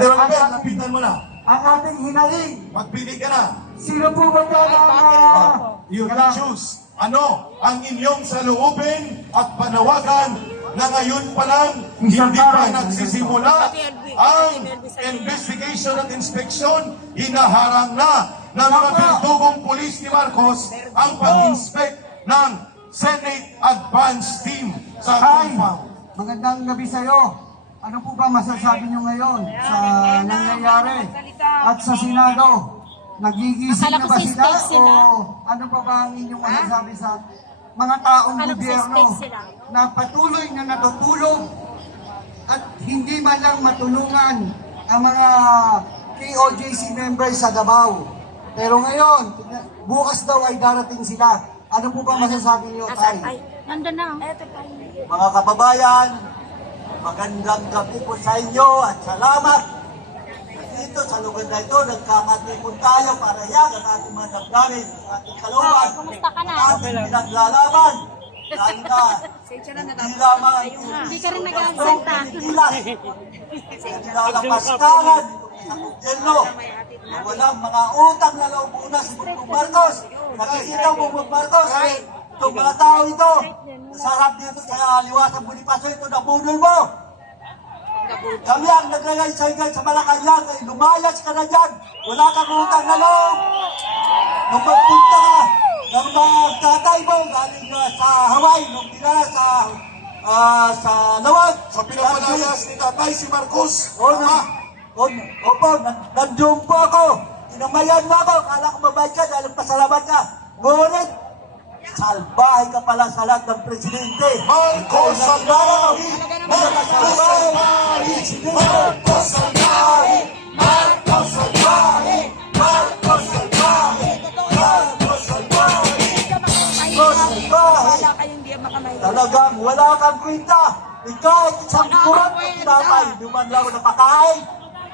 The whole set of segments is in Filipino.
Robert, lapitan mo na. Ang ating hinaing. Magpili ka na. Sino po ba yan You can choose. Ano ang inyong saloobin at panawagan na ngayon pa lang hindi pa nagsisimula ang investigation at inspection, hinaharang na ng mga berdugong pulis ni Marcos ang pag-inspect ng Senate Advance Team sa compound. Magandang gabi sa iyo. Ano po ba masasabi nyo ngayon sa nangyayari at sa Senado? Nagigising na ba sila o ano pa ba ang inyong masasabi sa mga taong gobyerno na patuloy na natutulog at hindi man lang matulungan ang mga KOJC members sa Davao? Pero ngayon, bukas daw ay darating sila. Ano po ba masasabi niyo, Tay? Nandun na. Mga kababayan, magandang gabi po sa inyo at salamat. Dito sa lugar na ito, nagkakatipon tayo para yan ang ating mga damdamin, ang ating kalooban, Kumusta ka na? ang ating pinaglalaban. Dahil na, hindi lamang Hindi ka rin nag-absenta. nilalapastangan sa gobyerno na walang mga utang na loob una si Bongbong Marcos. Nakikita mo Bongbong Marcos, itong mga tao ito, sa harap dito sa liwasang Bonifacio, ito nabunol mo. Kami ang naglagay sa higay sa Malacanang, ay lumayas ka na dyan. Wala kang utang na loob. Nung magpunta ka ng mga tatay mo galing sa Hawaii, nung dinala sa Lawag. Sa pinapalayas ni Tatay si Marcos. Opo, nandiyon po ako. Tinamayan mo ako. Kala ko mabait ka dahil pasalamat ka. Ngunit, salbahe ka pala sa lahat ng presidente. Marcos salbahe! Marcos salbahe! Marcos salbahe! Marcos salbahe! Marcos salbahe! Marcos salbahe! Wala kayong di makamay. Talagang wala kang kwenta. Kahit isang kurot na tinapay, hindi man lang ako napakain.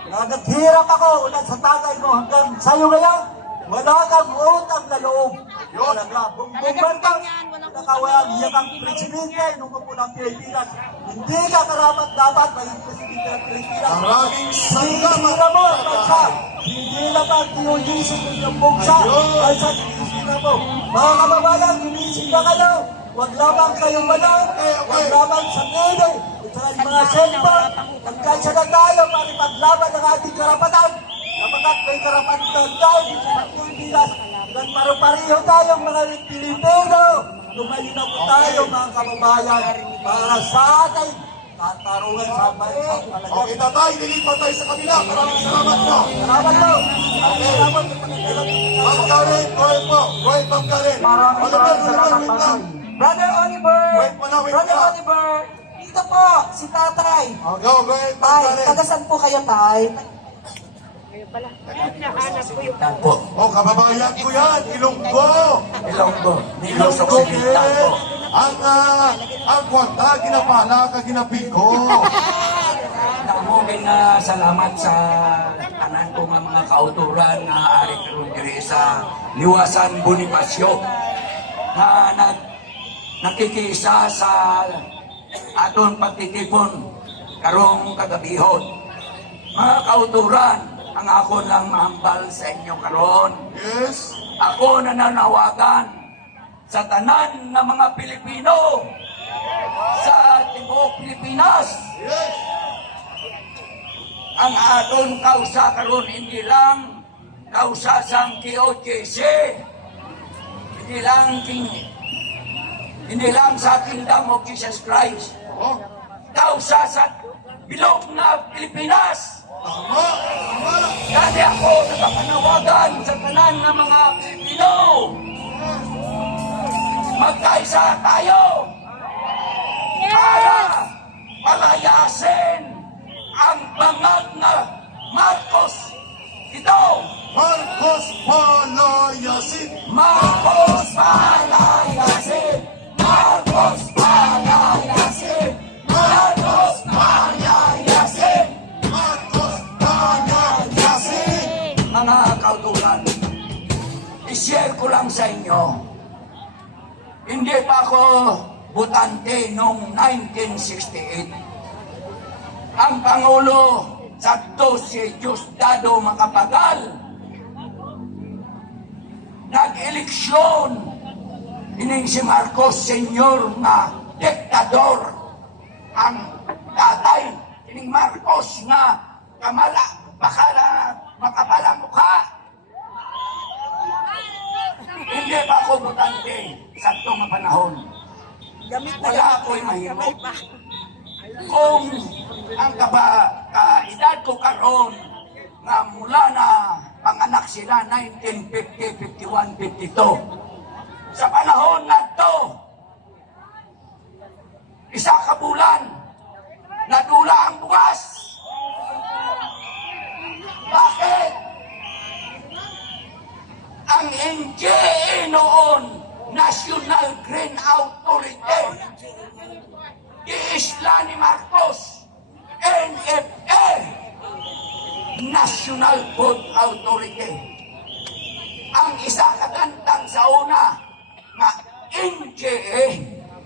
Naghirap ako ulit sa tatay mo hanggang sa'yo ngayon. Wala kang utang na loob. Talaga, Bongbong nakawala niya kang presidente nung po ng Pilipinas. Hindi ka karapat dapat maging presidente ng Pilipinas. Maraming salamat. Sinisira mo ang bansa. Hindi naman tiyujisin mo yung buksa. Ay sa sinisira mo. Mga kababayan, sinisira kayo. Huwag lamang kayong manang. Huwag lamang sa ngilo. At sa mga selpa. Magkasya na tayo para ipaglaban ng ating karapatan. Kapagkat may karapatan tayo dito sa Pilipinas. Dan paru-pareho tayong mga Pilipino. Lumayo na po tayo mga kababayan para sa ating tatarungan sa bansa. Okay, Tatay, lilipat tayo sa kabila. Maraming salamat po. Salamat po. Salamat po. Ma'am Karen, go ahead po. Go ahead, Ma'am Karen. Maraming salamat po. Brother Oliver! Wait mo na, wait Brother na. Oliver! Dito po, si Tatay. Go ahead, Ma'am Tay, Karen. tagasan po kayo, Tay. Oh, kababayan ko yan, Ilonggo. Ilonggo. Ilonggo din. Ang kwanta, ginapala ka, ginapiko. Namugin na salamat sa tanan ko mga kauturan na ari karon diri sa Liwasan Bonifacio na nakikisa sa aton pagtitipon karong kagabihon. Mga kauturan, ang ako lang mahambal sa inyo karon. Yes. Ako nananawagan sa tanan ng mga Pilipino sa tibuok Pilipinas. Yes. Ang aton kausa karon hindi lang kausa sang KOJC, hindi lang sa Kingdom of Jesus Christ, Oh, kausa sa bilog na Pilipinas. tama. Tama. Dati ako nagpapanawagan sa tanan ng mga Pilipino. Magkaisa tayo para palayasin ang bangag na Marcos. Ito, Marcos palayasin. Marcos palayasin! Marcos palayasin! Marcos palayasin! Marcos palayasin. Mga kautulan, i-share ko lang sa inyo. Hindi pa ako butante noong 1968. Ang Pangulo Sakto si Diosdado Macapagal. Nag-eleksyon. Ining si Marcos Senior nga diktador. Ang tatay, ining Marcos nga kamala, bakala, makapala mukha. Hindi pa ako butante sa itong panahon. Gamit na Wala ako'y mahirap. Kung ang kaedad ko karon nga mula na panganak sila 1950, 51, 52. Sa panahon na to, isa ka bulan, nadula ang bukas. Bakit? Ang NGA noon, National Green Authority, iisla ni Marcos, NFA, National Food Authority. Ang isa kagantang sa una, na NGA,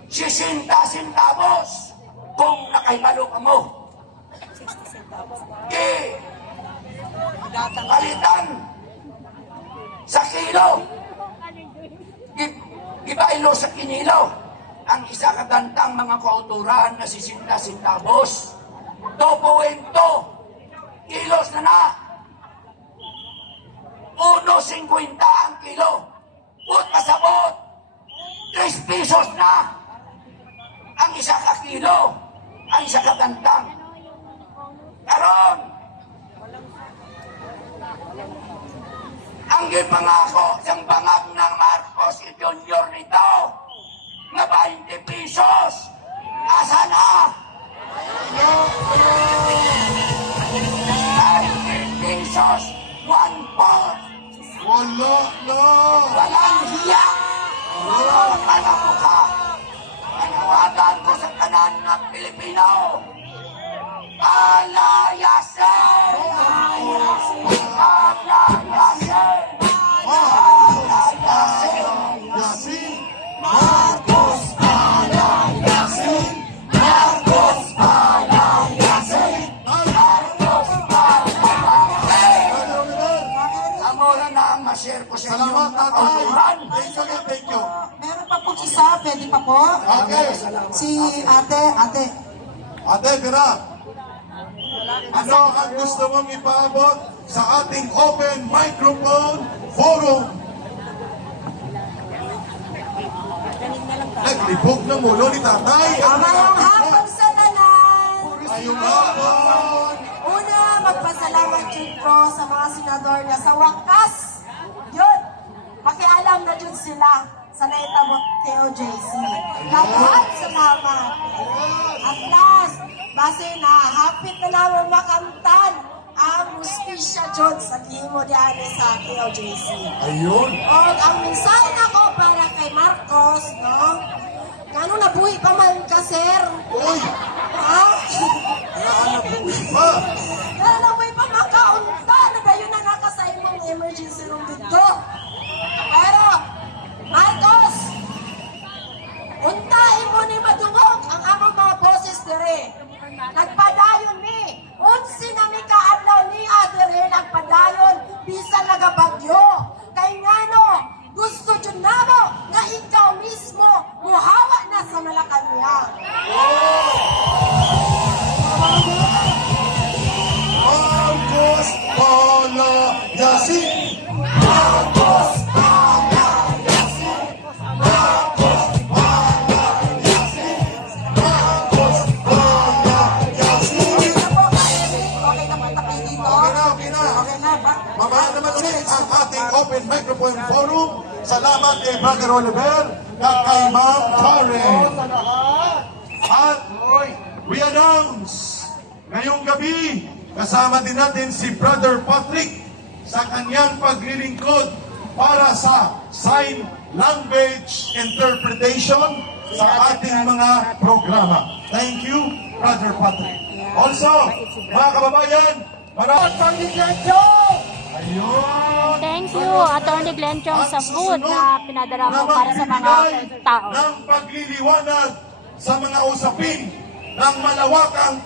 60 centavos kung nakaibalo ka mo. Palitan sa kilo. Ibailo sa kinilo. Ang isa kagantang mga kauturan na 60 centavos. 2.2 kilos na. 1.50 ang kilo. Put pasabot. 3 pesos na. Ang isa ka kilo. Ang isa kagantang. Karon, ang gipangako siyang bangag ng Marcos Jr. nito na 20 pesos. Asa na? 20 pesos. 1/4. Wala na! Walang hiya. Walang panamuka. Panawagan ko sa kanan ng Pilipino. Palayasin! Palayasin! Yasin! Marcos palayasin! Marcos palayasin! Marcos palayasin! Amora na ang ma-share ko sa inyo Salamat, mga tatay! kauturan. Thank you again, thank you! Meron pa po isa, pwede pa po. Okay. Si ate. Ate, Vera, ano ang gusto mong ipaabot sa ating open microphone forum? Naglibog ng ulo ni tatay. Mayong hapon sa tanan. Ayong hapon. Una, magpasalamat yun ko sa mga senador na sa wakas. Yun, pakialam na yun sila sa naitabot kay OJC. Lahat salamat. At last, base na hapit na naman makamtan ang justisya dyan sa gihimo di ani sa KOJC. Ayun. O ang mensahe nako para kay Marcos, no? Kano nabuhi pa man ka, sir? Uy, Ha? ma. Kano nabuhi pa makaunta? Nagayon na naka sa imong emergency room dito. Pero, Marcos, untahin mo ni madungog ang among mga boses dire. Nagpadayon mi. Unsi na mi kaadlaw ni dire nagpadayon bisan nagabagyo. Kay ngano, gusto dyan namo nga ikaw mismo muhawa na sa Malacanang. Marcos palayasin. Marcos Okay na po, Ka-Eric. Okay na po tayo dito. Okay na. Okay na ba? Mamaya naman ulit ang ating open microphone forum. Salamat kay Brother Oliver at kay Ma'am Karen. At we announce ngayong gabi, kasama din natin si Brother Patrick sa kanyang paglilingkod para sa sign language interpretation sa ating mga programa. Thank you, Brother Patrick. Also, mga kababayan, maraming ayun. Thank you, Attorney Glenn Chong, sa food na pinadala mo para sa mga tao. ng pagliliwanag sa mga usapin ng malawakang